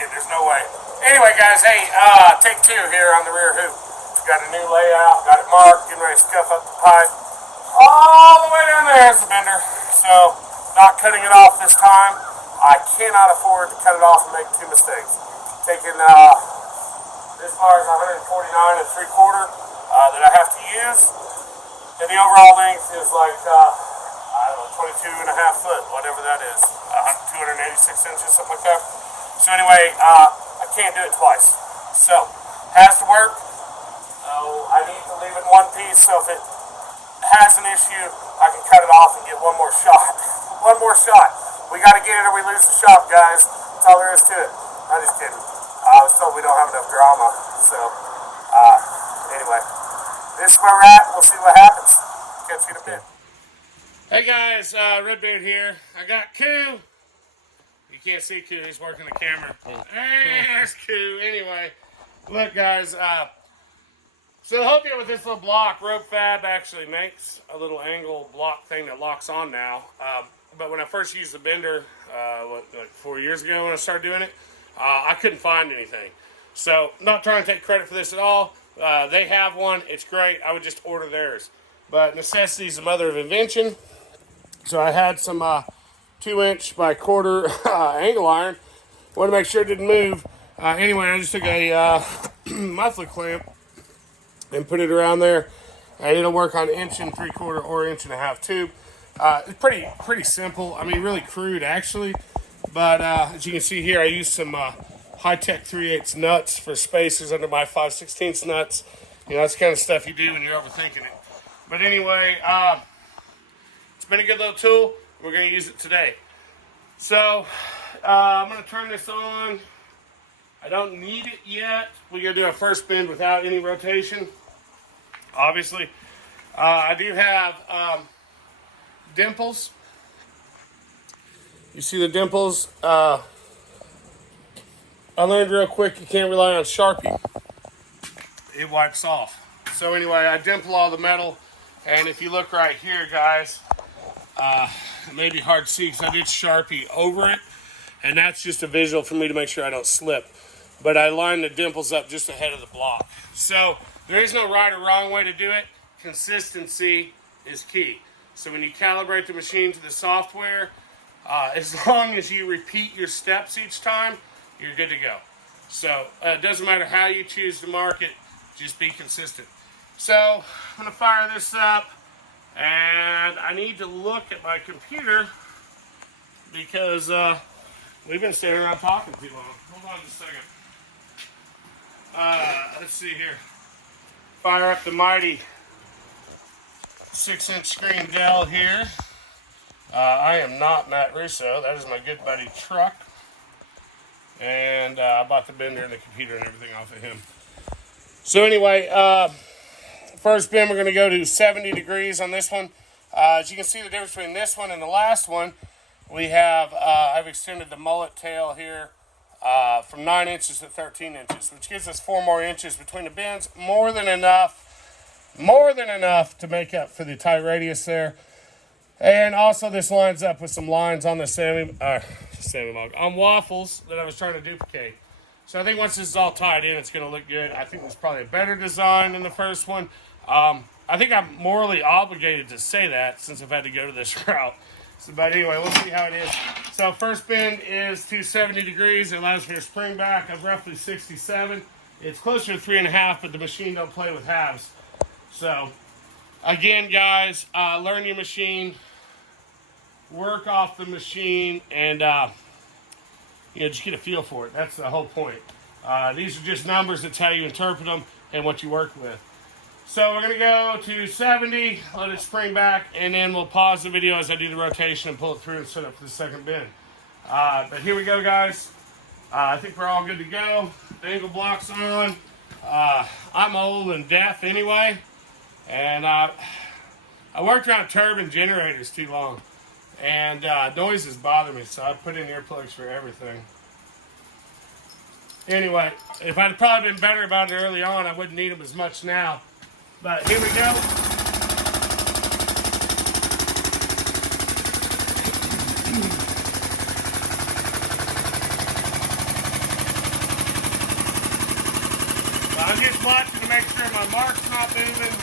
kidding. There's no way. Anyway, guys, hey, take two here on the rear hoop. Got a new layout, got it marked, getting ready to scuff up the pipe. All the way down there is the bender. So, not cutting it off this time. I cannot afford to cut it off and make two mistakes. Taking this far is 149 3/4 that I have to use. And the overall length is like, I don't know, 22.5 foot, whatever that is. 286 inches, something like that. So anyway, I can't do it twice. So, has to work. I need to leave it in one piece, so if it has an issue, I can cut it off and get one more shot. One more shot. We got to get it or we lose the shop, guys. That's all there is to it. I'm just kidding. I was told we don't have enough drama. So, anyway, this is where we're at. We'll see what happens. Catch you in a bit. Hey guys, Redbeard here. I got Koo. You can't see Koo. He's working the camera. Hey, there's Koo. Anyway, look, guys. So to help you with this little block, Rope Fab actually makes a little angle block thing that locks on now. But when I first used the bender, like 4 years ago when I started doing it, I couldn't find anything. So not trying to take credit for this at all. They have one. It's great. I would just order theirs. But necessity is the mother of invention. So I had some 2" by 1/4 angle iron. Wanted to make sure it didn't move. Anyway, I just took a muffler clamp and put it around there. It'll work on 1 3/4 or 1.5" tube. It's pretty simple. I mean, really crude actually. But as you can see here, I used some high-tech 3/8 nuts for spacers under my 5/16 nuts. You know, that's the kind of stuff you do when you're overthinking it. But anyway, it's been a good little tool. We're going to use it today. So I'm going to turn this on. I don't need it yet. We're going to do a first bend without any rotation, obviously. I do have dimples. You see the dimples? I learned real quick you can't rely on Sharpie. It wipes off. So anyway, I dimple all the metal. And if you look right here, guys, it may be hard to see because I did Sharpie over it. And that's just a visual for me to make sure I don't slip. But I line the dimples up just ahead of the block. So there is no right or wrong way to do it. Consistency is key. So when you calibrate the machine to the software, as long as you repeat your steps each time, you're good to go. So it doesn't matter how you choose to mark it, just be consistent. So I'm going to fire this up, and I need to look at my computer because we've been standing around talking too long. Hold on just a second. Let's see here. Fire up the mighty 6" screen Dell here. I am not Matt Russo. That is my good buddy Truck. And I bought the bender and the computer and everything off of him. So anyway, first bend we're going to go to 70 degrees on this one. As you can see the difference between this one and the last one, we have, I've extended the mullet tail here from 9 inches to 13 inches, which gives us 4 more inches between the bends. More than enough to make up for the tight radius there. And also this lines up with some lines on the on waffles that I was trying to duplicate. So I think once this is all tied in, it's going to look good. I think it's probably a better design than the first one. I think I'm morally obligated to say that since I've had to go to this route. So, but anyway, we'll see how it is. So first bend is 270 degrees. It allows for a spring back of roughly 67. It's closer to 3.5, but the machine don't play with halves. So again, guys, learn your machine, work off the machine, and just get a feel for it. That's the whole point. These are just numbers. That's how you interpret them and what you work with. So we're going to go to 70, let it spring back, and then we'll pause the video as I do the rotation and pull it through and set up for the second bend. But here we go, guys. I think we're all good to go. The angle block's on. I'm old and deaf anyway, and I worked around turbine generators too long, and noises bother me, so I put in earplugs for everything. Anyway, if I'd probably been better about it early on, I wouldn't need them as much now. But here we go. just watching to make sure my mark's not moving.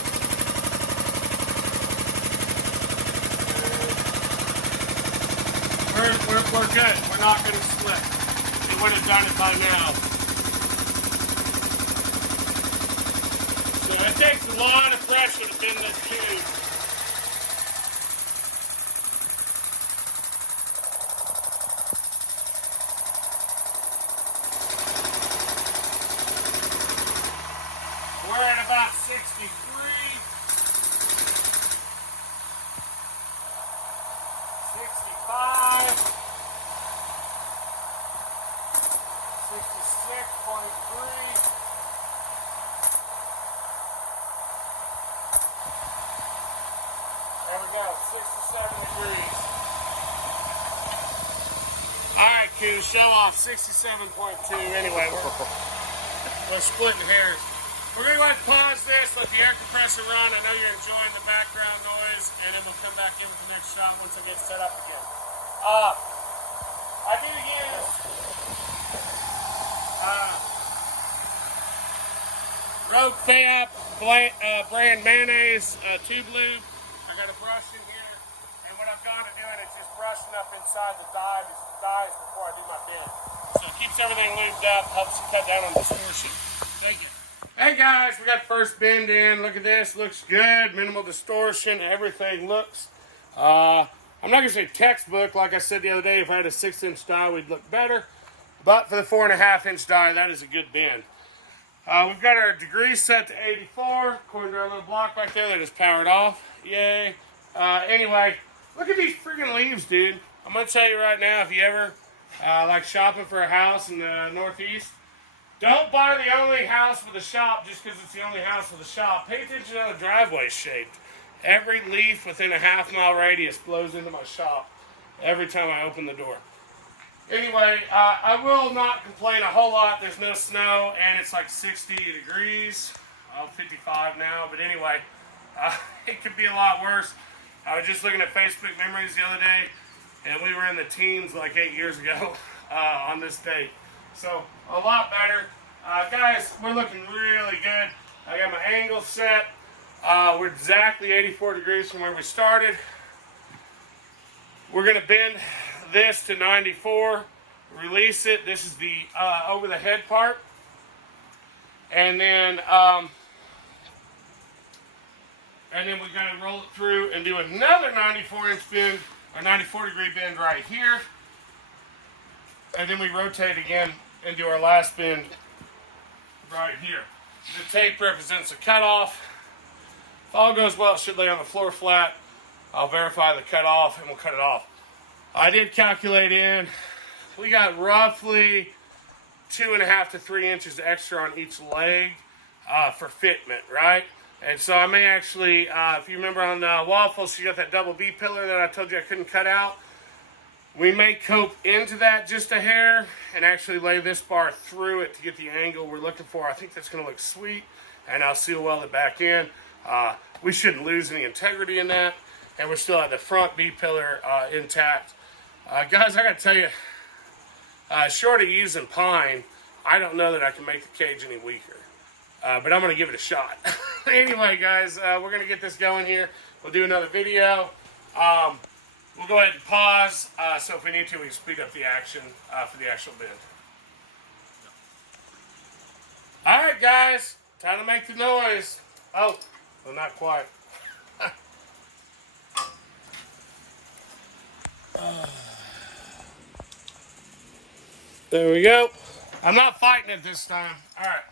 We're good. We're not going to slip. They would have done it by now. So it takes a lot of pressure to bend this tube. We're at about 63. 65. 66.3. There we go, 67 degrees. Alright, Q, show off 67.2. Anyway, we're splitting hairs. We're going to go ahead and pause this, let the air compressor run. I know you're enjoying the background noise, and then we'll come back in with the next shot once I get set up again. I do use Rogue Fab brand mayonnaise tube lube. I got a brush in here, and what I've gone to doing is just brushing up inside the dies before I do my bend. So it keeps everything lubed up, helps you cut down on distortion. Thank you. Hey guys, we got the first bend in. Look at this, looks good. Minimal distortion, everything looks. I'm not gonna say textbook. Like I said the other day, if I had a 6-inch die, we'd look better. But for the 4.5-inch die, that is a good bend. We've got our degree set to 84, according to our little block back there that is powered off. Yay. Anyway, look at these freaking leaves, dude. I'm gonna tell you right now, if you ever like shopping for a house in the Northeast, don't buy the only house with a shop just because it's the only house with a shop. Pay attention to how the driveway's shaped. Every leaf within a half-mile radius blows into my shop every time I open the door. Anyway, I will not complain a whole lot. There's no snow, and it's like 60 degrees. 55 now, but anyway, it could be a lot worse. I was just looking at Facebook memories the other day, and we were in the teens like 8 years ago on this date. So, a lot better. Guys, we're looking really good. I got my angle set. We're exactly 84 degrees from where we started. We're going to bend this to 94, release it. This is the over the head part. And then we're going to roll it through and do another 94-inch bend, or 94-degree bend right here. And then we rotate again and do our last bend right here. The tape represents a cutoff. If all goes well, it should lay on the floor flat. I'll verify the cutoff and we'll cut it off. I did calculate in. We got roughly 2.5 to 3 inches extra on each leg for fitment, right? And so I may actually, if you remember on Waffles, you got that double B pillar that I told you I couldn't cut out. We may cope into that just a hair and actually lay this bar through it to get the angle we're looking for. I think that's going to look sweet, and I'll seal weld it back in. We shouldn't lose any integrity in that, and we're still at the front B pillar intact. Guys, I got to tell you, short of using pine, I don't know that I can make the cage any weaker. But I'm going to give it a shot. Anyway, guys, we're going to get this going here. We'll do another video. We'll go ahead and pause, so if we need to, we can speed up the action for the actual bend. Alright, guys, time to make the noise. Oh, well, not quite. There we go. I'm not fighting it this time. Alright.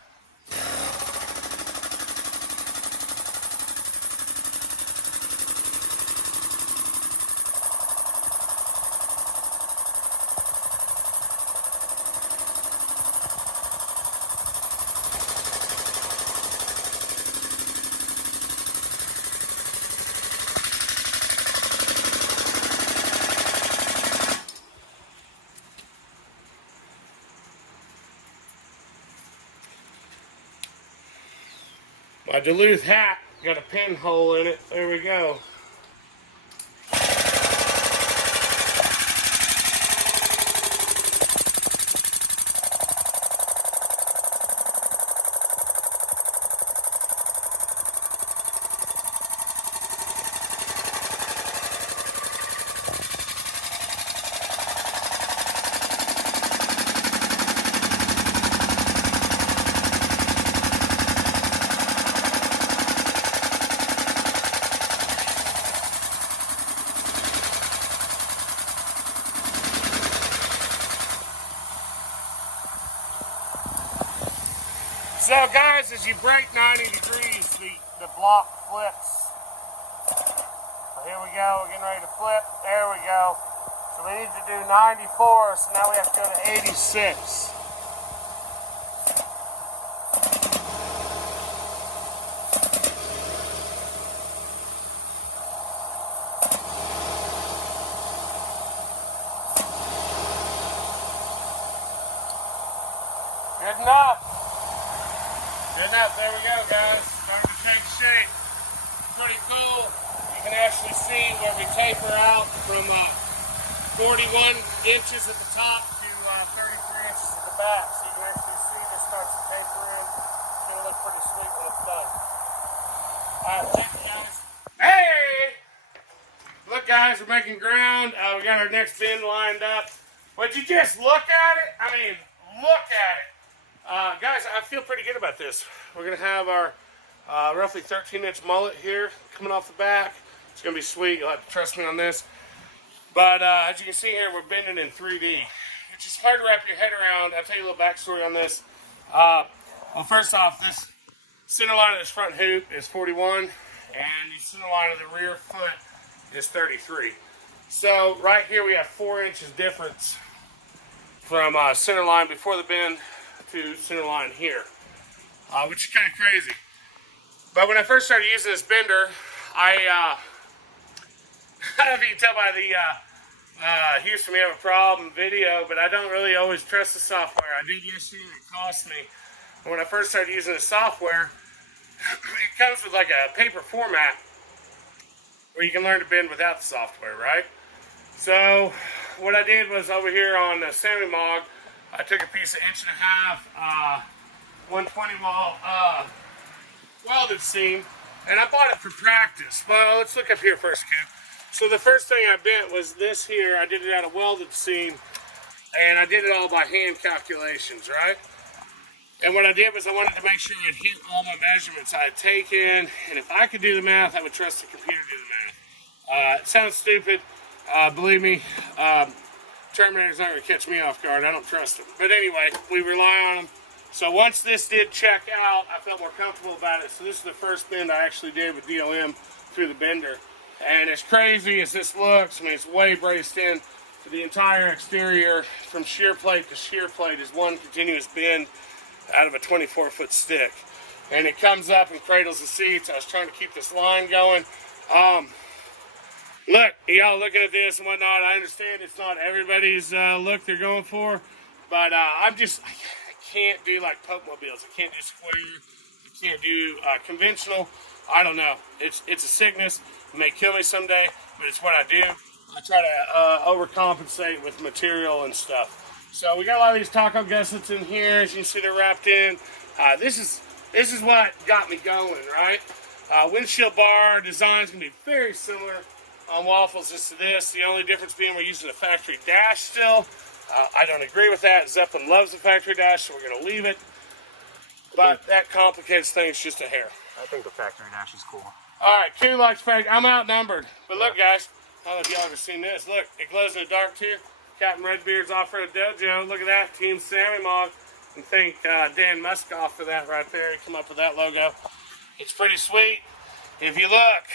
My Duluth hat got a pinhole in it. There we go. So guys, as you break 90 degrees, the block flips. So here we go, we're getting ready to flip. There we go. So we need to do 94, so now we have to go to 86. Good enough. Good enough. There we go, guys. Starting to take shape. Pretty cool. You can actually see where we taper out from 41 inches at the top to 33 inches at the back. So you can actually see this starts to taper in. It's going to look pretty sweet when it's done. Alright, thank you, guys. Hey! Look, guys, we're making ground. We got our next bin lined up. Would you just look at it? I mean, look at it. Guys, I feel pretty good about this. We're going to have our roughly 13-inch mullet here coming off the back. It's going to be sweet. You'll have to trust me on this. But as you can see here, we're bending in 3D, which is hard to wrap your head around. I'll tell you a little backstory on this. Well, first off, this center line of this front hoop is 41, and the center line of the rear foot is 33. So right here we have 4 inches difference from center line before the bend to center line here, which is kind of crazy. But when I first started using this bender, I don't know if you can tell by the Houston We Have a Problem video, but I don't really always trust the software. I did yesterday and it cost me. And when I first started using the software, it comes with like a paper format where you can learn to bend without the software, right? So what I did was over here on Sammy Mog, I took a piece of 1.5 inch 120 wall welded seam, and I bought it for practice. Well, let's look up here first, kid. So the first thing I bent was this here. I did it out of welded seam, and I did it all by hand calculations, right? And what I did was I wanted to make sure I'd hit all my measurements I had taken, and if I could do the math, I would trust the computer to do the math. It sounds stupid. Believe me, Terminator's not going to catch me off guard. I don't trust him. But anyway, we rely on him. So once this did check out, I felt more comfortable about it. So this is the first bend I actually did with DLM through the bender. And as crazy as this looks, I mean, it's way braced in to the entire exterior from shear plate to shear plate is one continuous bend out of a 24-foot stick. And it comes up and cradles the seats. I was trying to keep this line going. Look, y'all looking at this and whatnot, I understand it's not everybody's look they're going for, but I can't do like Pope mobiles. I can't do square. I can't do conventional. I don't know. It's a sickness. It may kill me someday, but it's what I do. I try to overcompensate with material and stuff. So we got a lot of these taco gussets in here. As you can see, they're wrapped in. This is what got me going, right? Windshield bar design's gonna be very similar on Waffles as to this. The only difference being we're using a factory dash still. I don't agree with that. Zeppelin loves the factory dash, so we're going to leave it. But that complicates things just a hair. I think the factory dash is cool. All right, Q likes factory. I'm outnumbered. But look, guys, I don't know if y'all ever seen this. Look, it glows in the dark too. Captain Redbeard's Off-Road Dojo. Look at that. Team Sammy Mog. And thank Dan Muskoff for that right there. He come up with that logo. It's pretty sweet. If you look,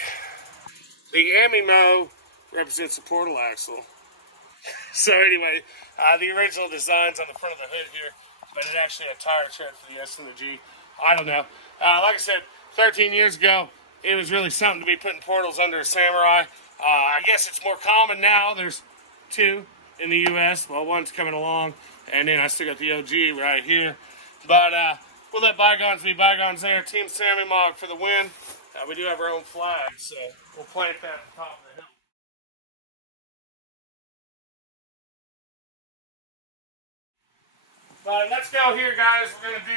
the Amimo represents the portal axle. So anyway, the original design's on the front of the hood here, but it actually had a tire tread for the S and the G. I don't know. Like I said, 13 years ago, it was really something to be putting portals under a Samurai. I guess it's more common now. There's 2 in the U.S. Well, one's coming along, and then I still got the OG right here. But we'll let bygones be bygones there. Team Sammy Mog for the win. We do have our own flag, so we'll plant that at the top of the hill. But let's go here, guys. We're going to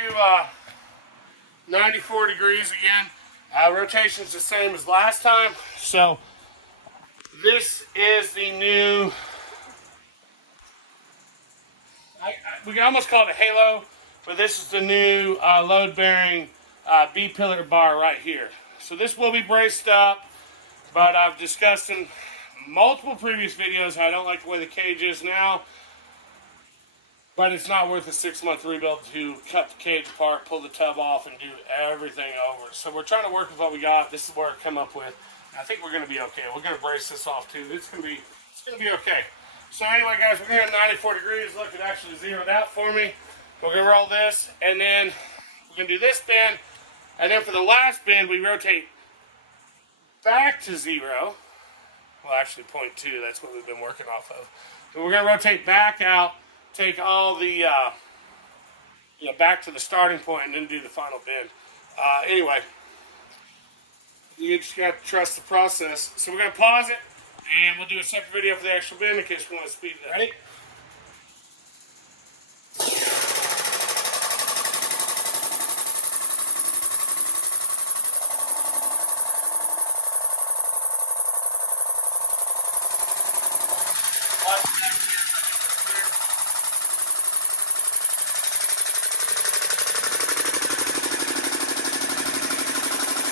do 94 degrees again. Rotation's the same as last time. So this is the new, we can almost call it a halo, but this is the new load-bearing B-pillar bar right here. So this will be braced up, but I've discussed in multiple previous videos how I don't like the way the cage is now. But it's not worth a 6-month rebuild to cut the cage apart, pull the tub off, and do everything over. So we're trying to work with what we got. This is what we're come up with. I think we're going to be okay. We're going to brace this off too. It's going to be okay. So anyway, guys, we're going to 94 degrees. Look, it actually zeroed out for me. We're going to roll this, and then we're going to do this bend. And then for the last bend, we rotate back to 0. Well, actually 0.2. That's what we've been working off of. So we're going to rotate back out, take all the, back to the starting point, and then do the final bend. Anyway, you just got to trust the process. So we're going to pause it, and we'll do a separate video for the actual bend in case we want to speed it. Ready?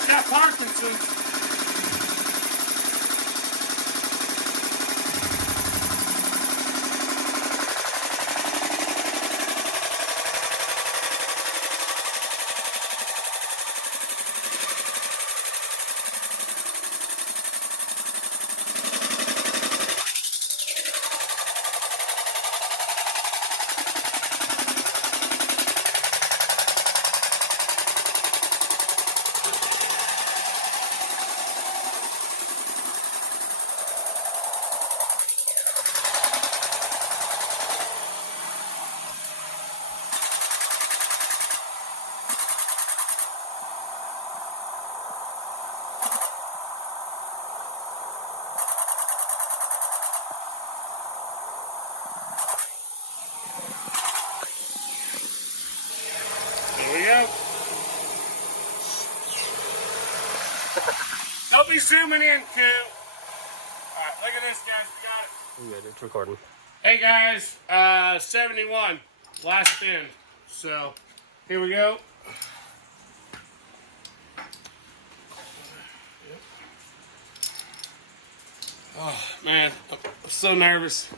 Got Parkinson's. There we go. Don't be zooming in, too. Alright, look at this, guys. We got it. Yeah, it's recording. Hey, guys. 71. Last bend. So, here we go. Oh, man. I'm so nervous.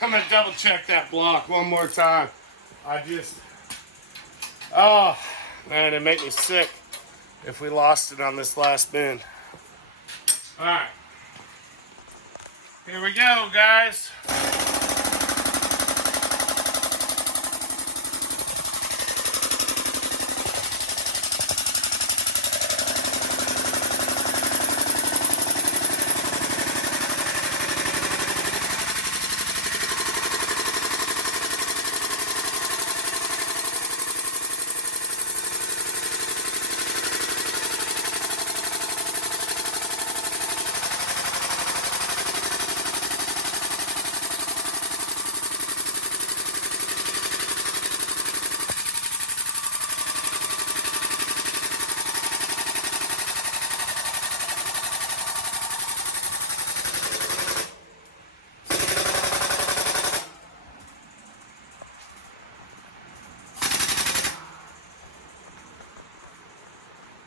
I'm going to double check that block one more time. Oh, man, it'd make me sick if we lost it on this last bend. All right. Here we go, guys.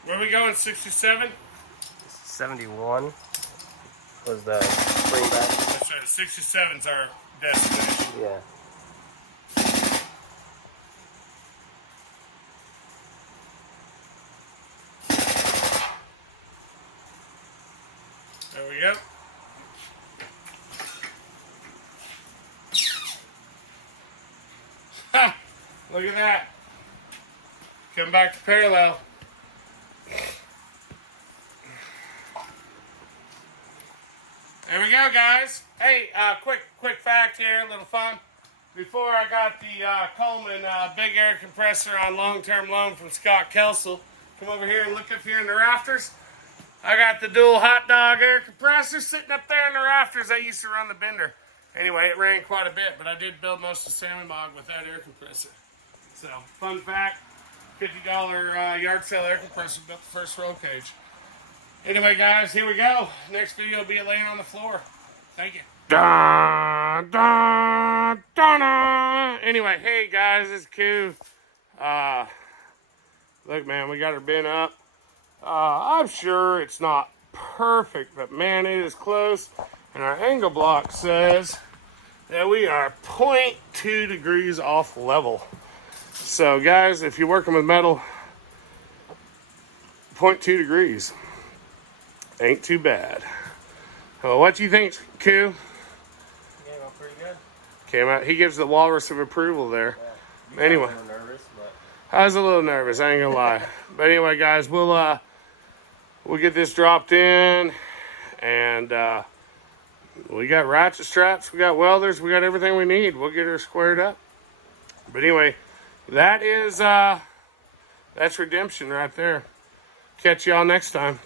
Where we going, 67? 71 was the spring back. That's right, 67's our destination. Yeah. There we go. Ha! Look at that. Come back to parallel. There we go, guys. Hey, quick fact here, a little fun. Before I got the Coleman big air compressor on long-term loan from Scott Kelsel, come over here and look up here in the rafters. I got the dual hot dog air compressor sitting up there in the rafters. I used to run the bender. Anyway, it ran quite a bit, but I did build most of Salmon Bog with that air compressor. So, fun fact, $50 yard sale air compressor built the first roll cage. Anyway, guys, here we go. Next video will be laying on the floor. Thank you. Dun, dun, dun, dun. Anyway, hey guys, it's Q. Look, man, we got her bin up. I'm sure it's not perfect, but man, it is close. And our angle block says that we are 0.2 degrees off level. So guys, if you're working with metal, 0.2 degrees ain't too bad. Well, what do you think, Koo? Came out pretty good. Came out. He gives the walrus of approval there. Yeah. Anyway, Nervous, but I was a little nervous. I ain't gonna lie. But anyway, guys, we'll get this dropped in, and we got ratchet straps, we got welders, we got everything we need. We'll get her squared up. But anyway, that is that's redemption right there. Catch y'all next time.